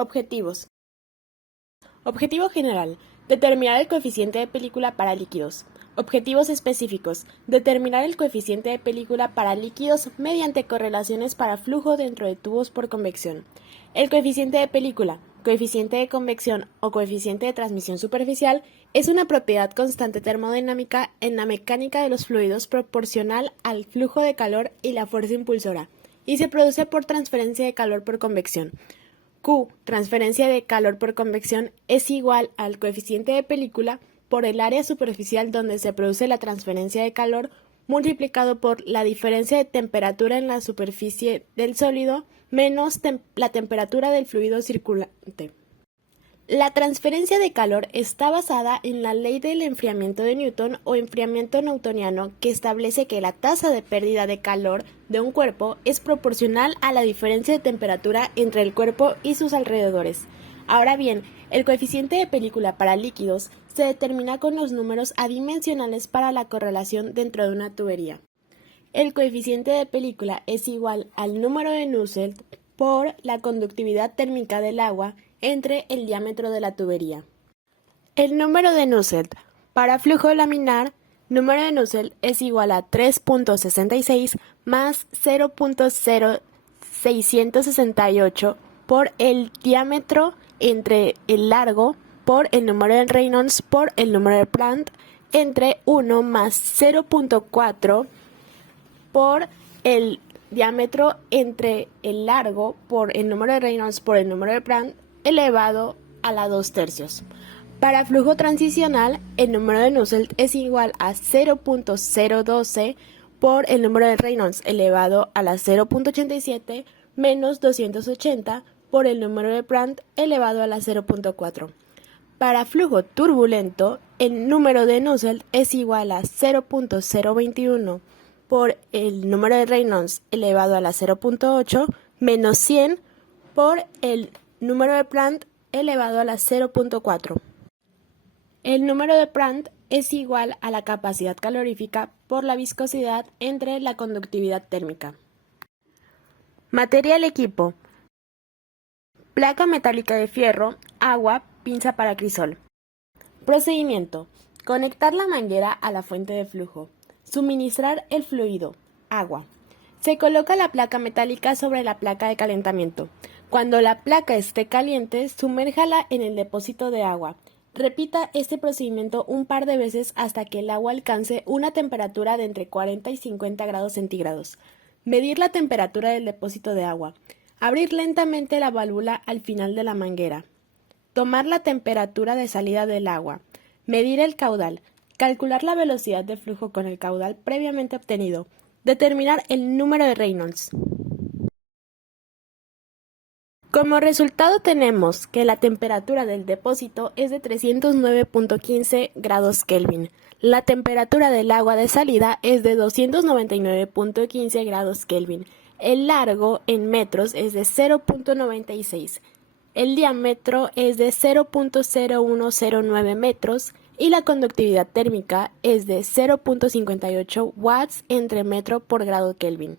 Objetivos. Objetivo general. Determinar el coeficiente de película para líquidos. Objetivos específicos. Determinar el coeficiente de película para líquidos mediante correlaciones para flujo dentro de tubos por convección. El coeficiente de película, coeficiente de convección o coeficiente de transmisión superficial es una propiedad constante termodinámica en la mecánica de los fluidos proporcional al flujo de calor y la fuerza impulsora, y se produce por transferencia de calor por convección. Q, transferencia de calor por convección, es igual al coeficiente de película por el área superficial donde se produce la transferencia de calor multiplicado por la diferencia de temperatura en la superficie del sólido menos la temperatura del fluido circulante. La transferencia de calor está basada en la ley del enfriamiento de Newton o enfriamiento newtoniano, que establece que la tasa de pérdida de calor de un cuerpo es proporcional a la diferencia de temperatura entre el cuerpo y sus alrededores. Ahora bien, el coeficiente de película para líquidos se determina con los números adimensionales para la correlación dentro de una tubería. El coeficiente de película es igual al número de Nusselt por la conductividad térmica del agua entre el diámetro de la tubería. El número de Nusselt para flujo laminar, número de Nusselt es igual a 3.66 más 0.0668 por el diámetro entre el largo por el número de Reynolds por el número de Prandtl entre 1 más 0.4 por el diámetro entre el largo por el número de Reynolds por el número de Prandtl elevado a la 2/3. Para flujo transicional, el número de Nusselt es igual a 0.012 por el número de Reynolds elevado a la 0.87 menos 280 por el número de Prandtl elevado a la 0.4. Para flujo turbulento, el número de Nusselt es igual a 0.021 por el número de Reynolds elevado a la 0.8 menos 100 por el número de Prandtl elevado a la 0.4. El número de Prandtl es igual a la capacidad calorífica por la viscosidad entre la conductividad térmica. Material equipo. Placa metálica de fierro, agua, pinza para crisol. Procedimiento. Conectar la manguera a la fuente de flujo. Suministrar el fluido, agua. Se coloca la placa metálica sobre la placa de calentamiento. Cuando la placa esté caliente, sumérjala en el depósito de agua. Repita este procedimiento un par de veces hasta que el agua alcance una temperatura de entre 40 y 50 grados centígrados. Medir la temperatura del depósito de agua. Abrir lentamente la válvula al final de la manguera. Tomar la temperatura de salida del agua. Medir el caudal. Calcular la velocidad de flujo con el caudal previamente obtenido. Determinar el número de Reynolds. Como resultado tenemos que la temperatura del depósito es de 309.15 grados Kelvin. La temperatura del agua de salida es de 299.15 grados Kelvin. El largo en metros es de 0.96. El diámetro es de 0.0109 metros y la conductividad térmica es de 0.58 watts entre metro por grado Kelvin.